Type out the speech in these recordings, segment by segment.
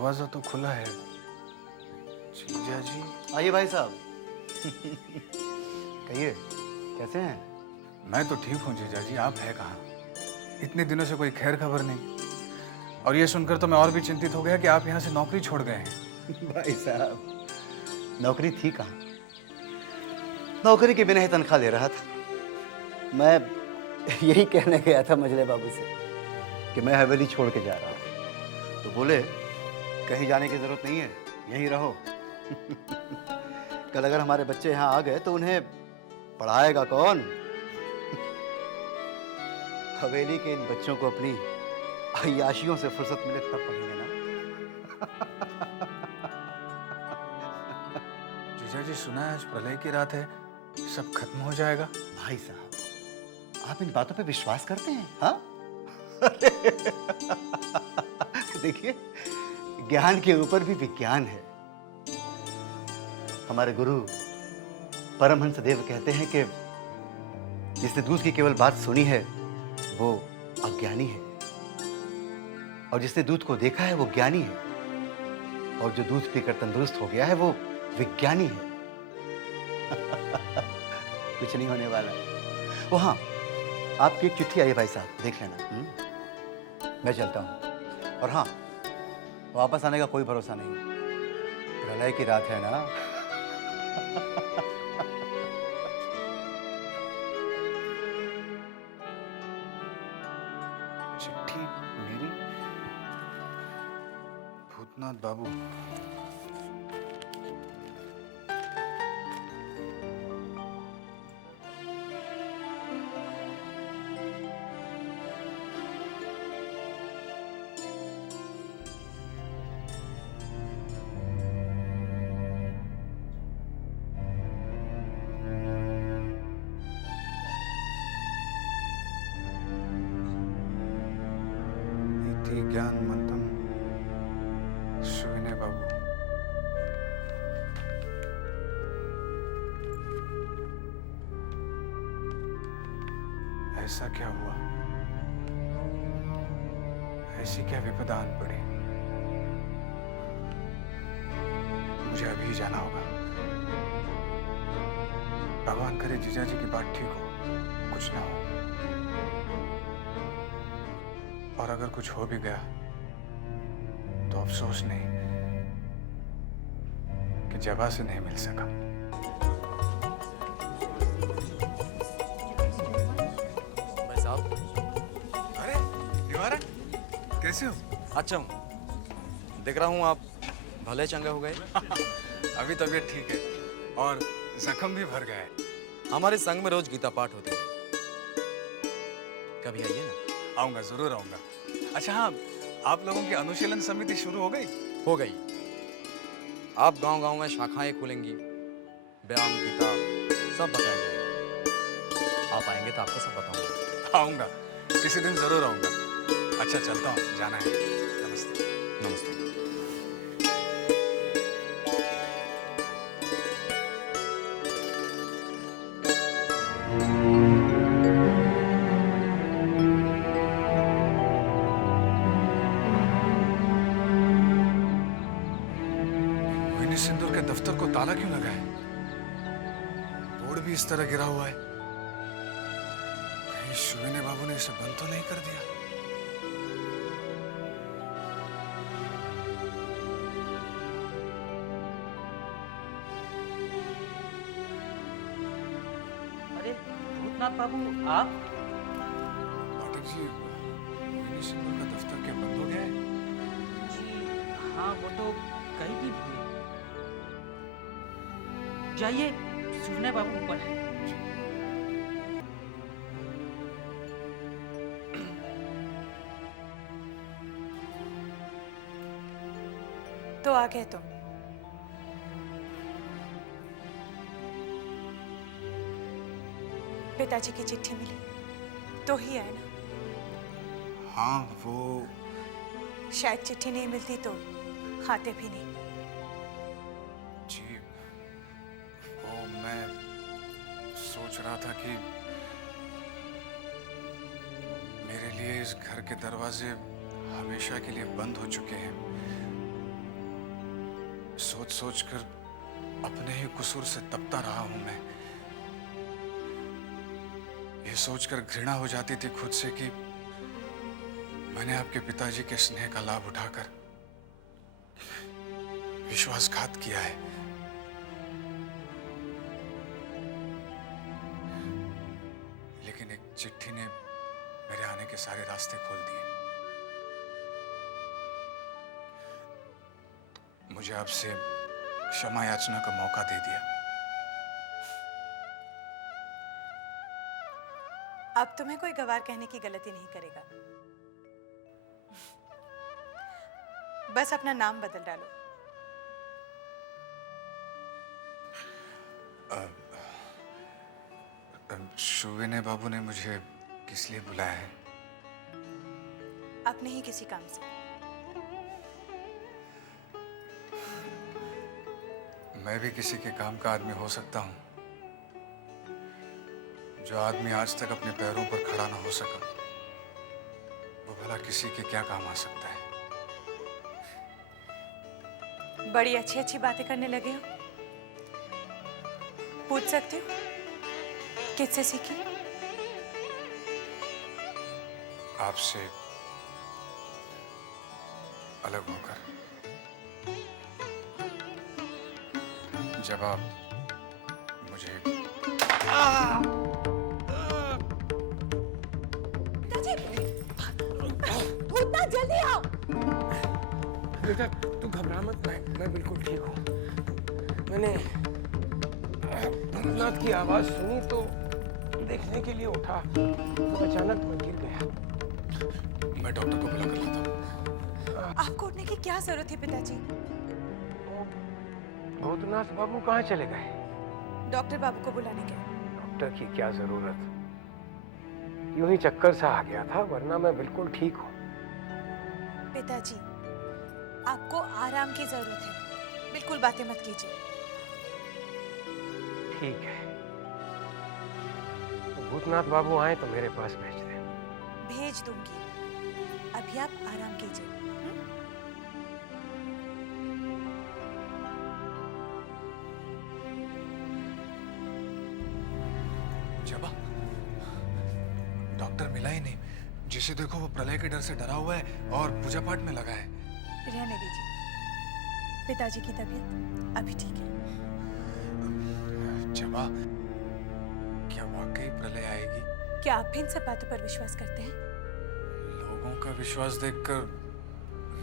दरवाजा तो खुला है। जीजा जी। आइए भाई साहब। कहिए, कैसे हैं? मैं तो ठीक हूँ जीजा जी, आप है कहाँ? इतने दिनों से कोई खैर खबर नहीं। और ये सुनकर तो मैं और भी चिंतित हो गया कि आप यहाँ से नौकरी छोड़ गए हैं। भाई साहब, नौकरी थी कहाँ? नौकरी के बिना ही तनख्वाह ले रहा था। मैं यही कहने गया था मजले बाबू से कि मैं हवेली छोड़ के जा रहा हूँ, तो बोले कहीं जाने की जरूरत नहीं है, यहीं रहो। कल अगर हमारे बच्चे यहाँ आ गए तो उन्हें पढ़ाएगा कौन? हवेली के इन बच्चों को अपनी अय्याशियों से फुर्सत मिले तब पढ़ेंगे ना। जीजा जी, सुना है आज प्रलय की रात है, सब खत्म हो जाएगा। भाई साहब, आप इन बातों पे विश्वास करते हैं? हाँ? देखिए, ज्ञान के ऊपर भी विज्ञान है। हमारे गुरु परमहंस देव कहते हैं कि जिसने दूध की केवल बात सुनी है वो अज्ञानी है, और जिसने दूध को देखा है वो ज्ञानी है, और जो दूध पीकर तंदुरुस्त हो गया है वो विज्ञानी है। कुछ नहीं होने वाला। वो हाँ, आपकी एक चिट्ठी आई है भाई साहब, देख लेना। मैं चलता हूँ। और हाँ, वापस आने का कोई भरोसा नहीं, प्रलय की रात है ना। चिट्ठी मेरी? भूतनाथ बाबू। ज्ञान मंतम सुविनय बाबू। ऐसा क्या हुआ? ऐसी क्या विपदा आन पड़ी? मुझे अभी जाना होगा। भगवान करे जीजा जी की बात ठीक हो, कुछ ना हो। और अगर कुछ हो भी गया तो अफसोस नहीं कि जगह से नहीं मिल सका। भाई साहब। अरे निवारक, कैसे हो? अच्छा हूँ, देख रहा हूँ आप भले चंगे हो गए। अभी तबीयत ठीक है और जख्म भी भर गया है। हमारे संग में रोज गीता पाठ होते हैं, कभी आइए ना। आऊंगा, जरूर आऊंगा। अच्छा हाँ, आप लोगों की अनुशीलन समिति शुरू हो गई? हो गई। आप गांव-गांव में शाखाएं खुलेंगी, व्यायाम गीता सब बताएंगे। आप आएंगे तो आपको सब बताऊंगा। आऊंगा, किसी दिन जरूर आऊंगा। अच्छा चलता हूँ, जाना है। नमस्ते। नमस्ते। सिंदूर के दफ्तर को ताला क्यों लगा है? बोर्ड भी इस तरह गिरा हुआ है। कहीं सुविनय बाबू ने इसे बंद तो नहीं कर दिया? अरे भूतनाथ बाबू, आप? पाठक जी, मोहिनी सिंदूर का दफ्तर क्या बंद हो गया है? जी हाँ, वो तो कहीं भी हुए। जाइए, सुविनय बाबू ऊपर है। तो आ गए तुम? पिताजी की चिट्ठी मिली तो ही आए ना? हाँ, वो शायद चिट्ठी नहीं मिलती तो आते भी नहीं। जी, वो मैं सोच रहा था कि मेरे लिए इस घर के दरवाजे हमेशा के लिए बंद हो चुके हैं। सोच सोच कर अपने ही कसूर से तपता रहा हूं मैं। ये सोचकर घृणा हो जाती थी खुद से कि मैंने आपके पिताजी के स्नेह का लाभ उठाकर विश्वासघात किया है। लेकिन एक चिट्ठी ने मेरे आने के सारे रास्ते खोल दिए। मुझे आपसे क्षमा याचना का मौका दे दिया। अब तुम्हें कोई गवार कहने की गलती नहीं करेगा। बस अपना नाम बदल डालो। शुविनय बाबू ने मुझे किस लिए बुलाया है? अपने ही किसी काम से। मैं भी किसी के काम का आदमी हो सकता हूं। जो आदमी आज तक अपने पैरों पर खड़ा ना हो सका, वो भला किसी के क्या काम आ सकता है? बड़ी अच्छी अच्छी बातें करने लगे हो। पूछ सकते हो किससे सीखी? आपसे अलग होकर। जब आप मुझे भूतना जल्दी आओ। बेटा तू घबरा मत, मैं बिल्कुल ठीक हूँ। मैंने भूतनाथ की आवाज सुनी तो देखने के लिए उठा तो अचानक मैं गिर गया। मैं डॉक्टर को बुला कर लाता हूँ। आपको उठने की क्या जरूरत है पिताजी? भूतनाथ बाबू कहाँ चले गए? डॉक्टर बाबू को बुलाने गए। डॉक्टर की क्या जरूरत, यूं ही चक्कर सा आ गया था, वरना मैं बिल्कुल ठीक हूँ। पिताजी आपको आराम की जरूरत है, बिल्कुल बातें मत कीजिए। ठीक है, तो भूतनाथ बाबू आए तो मेरे पास भेज दे। भेज दूंगी, अभी आप आराम कीजिए। जबा, डॉक्टर मिला ही नहीं। जिसे देखो वो प्रलय के डर से डरा हुआ है और पूजा पाठ में लगा है। रहने दीजिए, पिताजी की तबीयत अभी ठीक है। जबा, क्या वाकई प्रलय आएगी? क्या आप भी इन सब बातों पर विश्वास करते हैं? लोगों का विश्वास देखकर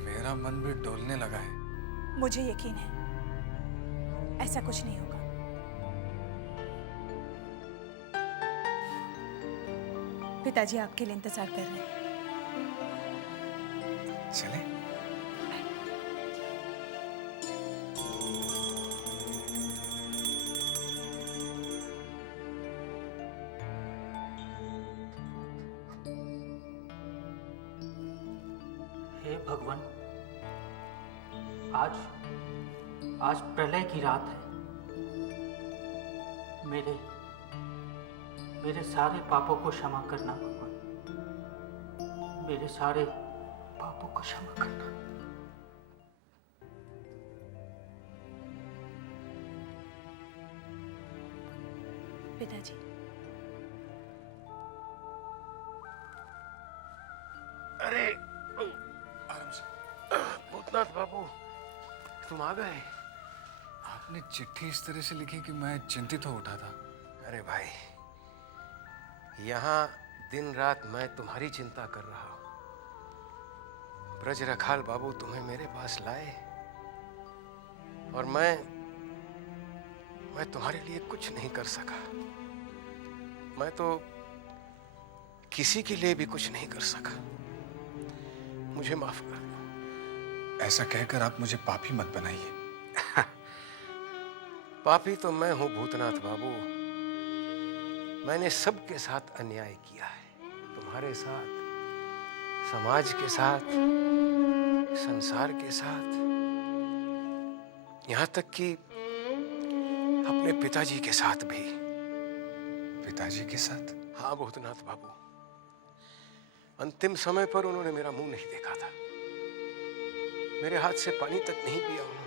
मेरा मन भी डोलने लगा है। मुझे यकीन है ऐसा कुछ नहीं होगा। पिताजी आपके लिए इंतजार कर रहे हैं। चले? हे भगवान, आज प्रलय की रात है। मेरे सारे पापों को क्षमा करना भगवान, मेरे सारे पापों को क्षमा करना। पिताजी अरे आराम से। भूतनाथ बाबू तुम आ गए। आपने चिट्ठी इस तरह से लिखी कि मैं चिंतित हो उठा था। अरे भाई, यहाँ दिन रात मैं तुम्हारी चिंता कर रहा हूँ। ब्रज रखाल बाबू तुम्हें मेरे पास लाए और मैं तुम्हारे लिए कुछ नहीं कर सका। मैं तो किसी के लिए भी कुछ नहीं कर सका। मुझे माफ कर दो। ऐसा कहकर आप मुझे पापी मत बनाइए। पापी तो मैं हूं भूतनाथ बाबू। मैंने सबके साथ अन्याय किया है, तुम्हारे साथ, समाज के साथ, संसार के साथ, यहां तक कि अपने पिताजी के साथ भी। पिताजी के साथ? हाँ भूतनाथ बाबू, अंतिम समय पर उन्होंने मेरा मुंह नहीं देखा था, मेरे हाथ से पानी तक नहीं पिया उन्होंने।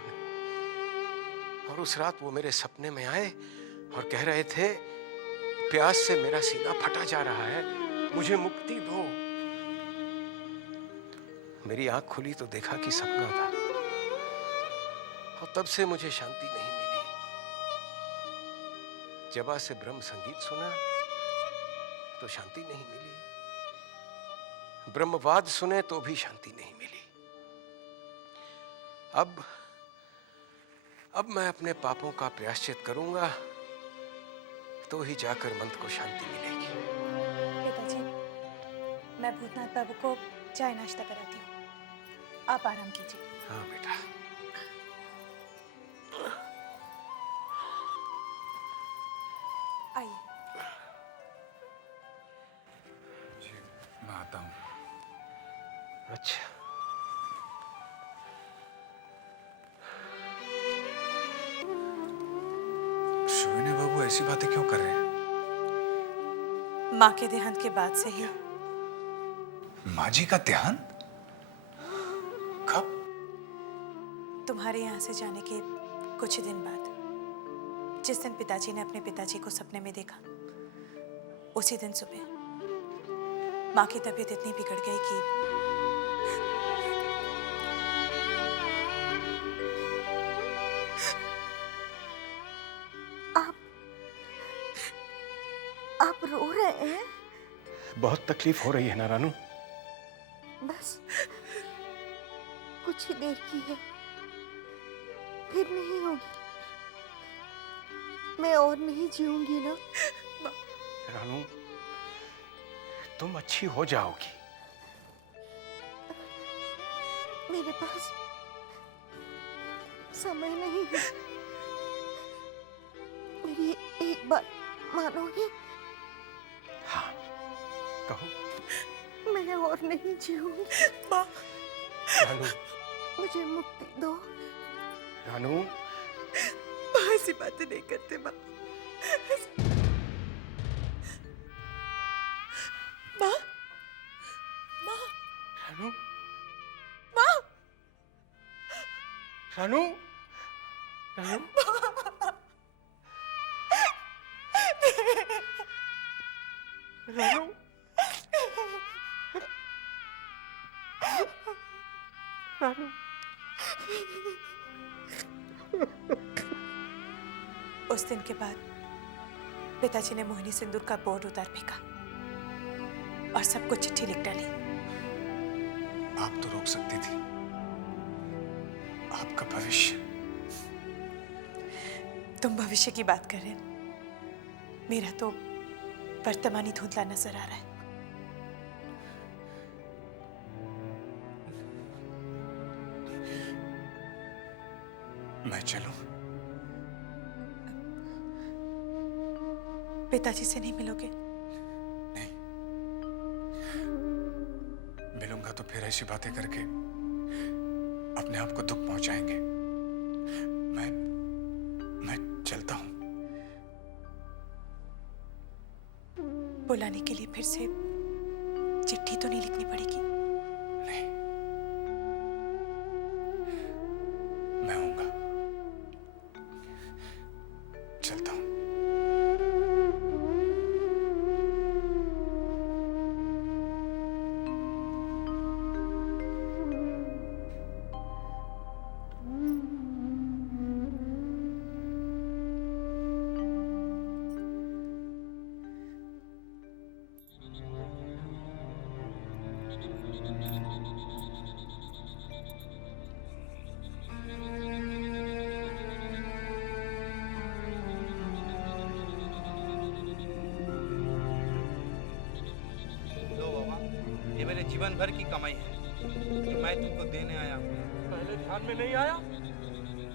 और उस रात वो मेरे सपने में आए और कह रहे थे, प्यास से मेरा सीना फटा जा रहा है, मुझे मुक्ति दो। मेरी आंख खुली तो देखा कि सपना था, और तब से मुझे शांति नहीं मिली। जबा से ब्रह्म संगीत सुना तो शांति नहीं मिली, ब्रह्मवाद सुने तो भी शांति नहीं मिली। अब मैं अपने पापों का प्रायश्चित करूंगा तो ही जाकर मन को शांति मिलेगी। पिताजी, मैं भूतनाथ बाबू को चाय नाश्ता कराती हूँ, आप आराम कीजिए। हाँ बेटा। आइए। जी मैं आता हूँ। अच्छा, शोभनी बाबू ऐसी बातें क्यों कर रहे हैं? माँ के देहांत के बाद से ही। माँ जी का देहांत? कब? तुम्हारे यहाँ से जाने के कुछ ही दिन बाद, जिस दिन पिताजी ने अपने पिताजी को सपने में देखा, उसी दिन सुबह माँ की तबीयत इतनी बिगड़ गई कि आप रो रहे हैं? बहुत तकलीफ हो रही है ना रानू? बस कुछ ही देर की है, फिर नहीं होगी। मैं और नहीं जीऊंगी ना। रानू, तुम अच्छी हो जाओगी। मेरे पास समय नहीं है। मेरी एक बात मानोगे? हाँ, कहो। मैं और नहीं जीऊंगी। रानू, मुझे मुक्ति दो। रानू, माँ ऐसी बातें नहीं करते माँ। माँ, माँ, रानू, माँ, रानू, रानू, रानू, रानू। उस दिन के बाद पिताजी ने मोहिनी सिंदूर का बोर्ड उतार फेंका और सबको चिट्ठी लिख डाली। आप तो रोक सकती थी। आपका भविष्य। तुम भविष्य की बात कर रहे हो, मेरा तो वर्तमान ही धुंधला नजर आ रहा है। मैं चलूं? पिताजी से नहीं मिलोगे? नहीं, मिलूंगा तो फिर ऐसी बातें करके अपने आप को दुख पहुंचाएंगे। मैं चलता हूं। बुलाने के लिए फिर से चिट्ठी तो नहीं लिखनी पड़ेगी? नहीं, मैं आऊंगा। चलता हूं। ये मेरे जीवन भर की कमाई है कि मैं तुमको देने आया हूँ। पहले ध्यान में नहीं आया?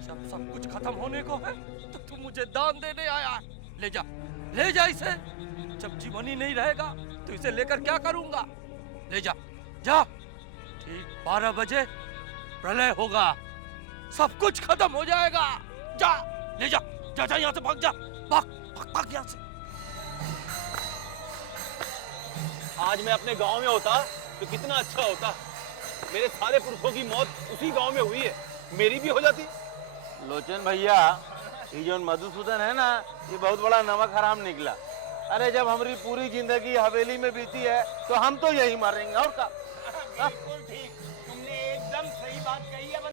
जब सब कुछ खत्म होने को है तो तुम मुझे दान देने आया है। ले जा इसे। जब जीवन ही नहीं रहेगा तो इसे लेकर क्या करूंगा? ले जा, जा। ठीक 12 बजे प्रलय होगा, सब कुछ खत्म हो जाएगा। जा, ले जा, जा जा, यहाँ से भाग जा, भाग भाग भाग यहाँ से। आज मैं अपने गांव में होता तो कितना अच्छा होता। मेरे सारे पुरखों की मौत उसी गांव में हुई है, मेरी भी हो जाती। लोचन भैया, ये जो मधुसूदन है ना, ये बहुत बड़ा नमक हराम निकला। अरे जब हमारी पूरी जिंदगी हवेली में बीती है तो हम तो यही मरेंगे और का। बिल्कुल ठीक, तुमने एकदम सही बात कही है।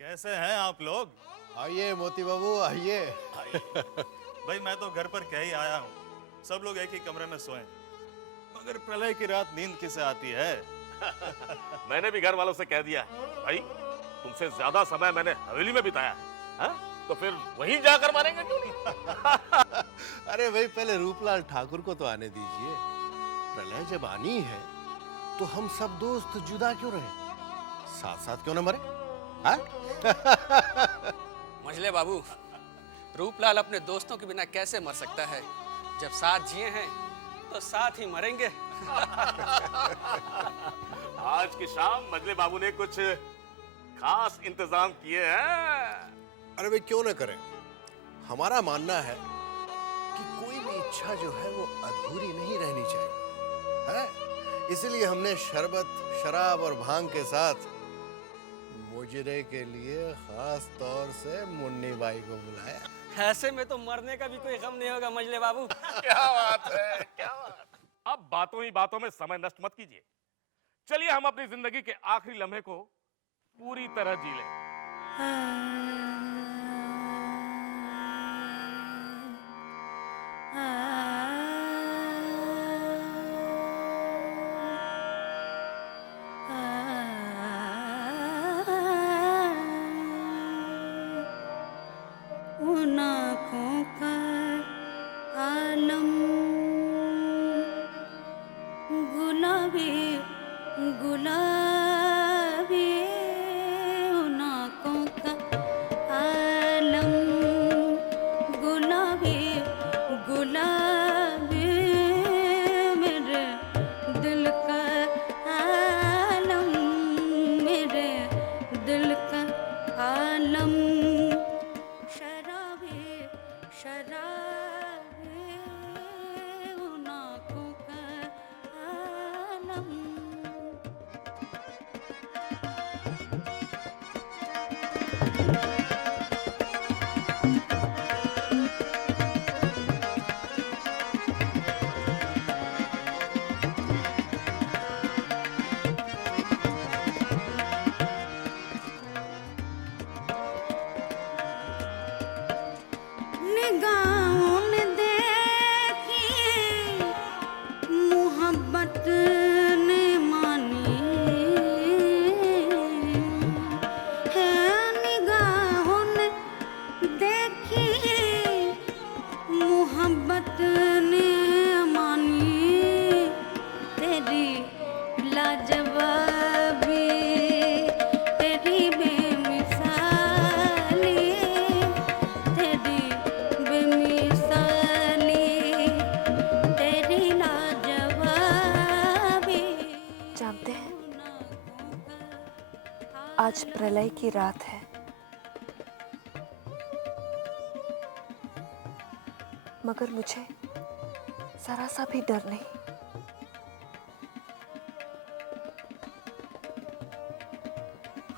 कैसे हैं आप लोग? आइए मोती बाबू आइए। भाई मैं तो घर पर कह ही आया हूँ, सब लोग एक ही कमरे में सोएं। मगर प्रलय की रात नींद किसे आती है? मैंने भी घर वालों से कह दिया भाई, तुमसे ज्यादा समय मैंने हवेली में बिताया है, हा? तो फिर वहीं जाकर मारेंगे क्यों नहीं? अरे भाई पहले रूपलाल ठाकुर को तो आने दीजिए। प्रलय जब आनी है तो हम सब दोस्त जुदा क्यों रहे, साथ साथ क्यों न मरे? मझले बाबू, रूपलाल अपने दोस्तों के बिना कैसे मर सकता है? जब साथ जिए हैं तो साथ ही मरेंगे। आज की शाम मजले बाबू ने कुछ खास इंतजाम किए हैं। अरे भाई क्यों न करें, हमारा मानना है कि कोई भी इच्छा जो है वो अधूरी नहीं रहनी चाहिए, है? इसलिए हमने शरबत, शराब और भांग के साथ मुजरे के लिए खास तौर से मुन्नी बाई को बुलाया। ऐसे में तो मरने का भी कोई गम नहीं होगा मजले बाबू। क्या बात है, क्या बात। अब बातों ही बातों में समय नष्ट मत कीजिए, चलिए हम अपनी जिंदगी के आखिरी लम्हे को पूरी तरह जी लें। उन आँखों का आलम गुलाबी गुलाबी, उन आँखों का आलम गुलाबी गुलाबी, मेरे दिल का आलम, मेरे दिल का आलम, शराबी शराबी, उन आँखों का आलम। निगाहों ने देखी मोहब्बत ने मानी है, निगाहों ने देखी मोहब्बत ने मानी, तेरी लाजवाबी तेरी बेमिसाली, तेरी बेमिसाली तेरी लाजवाबी। जानते हैं आज प्रलय की रात है, मगर मुझे जरा सा भी डर नहीं।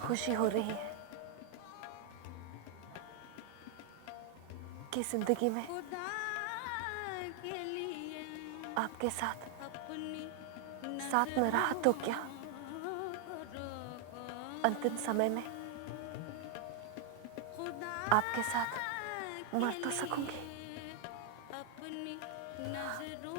खुशी हो रही है कि जिंदगी में आपके साथ न रहा तो क्या, अंतिम समय में आपके साथ मर तो सकूंगी। अपनी नजरों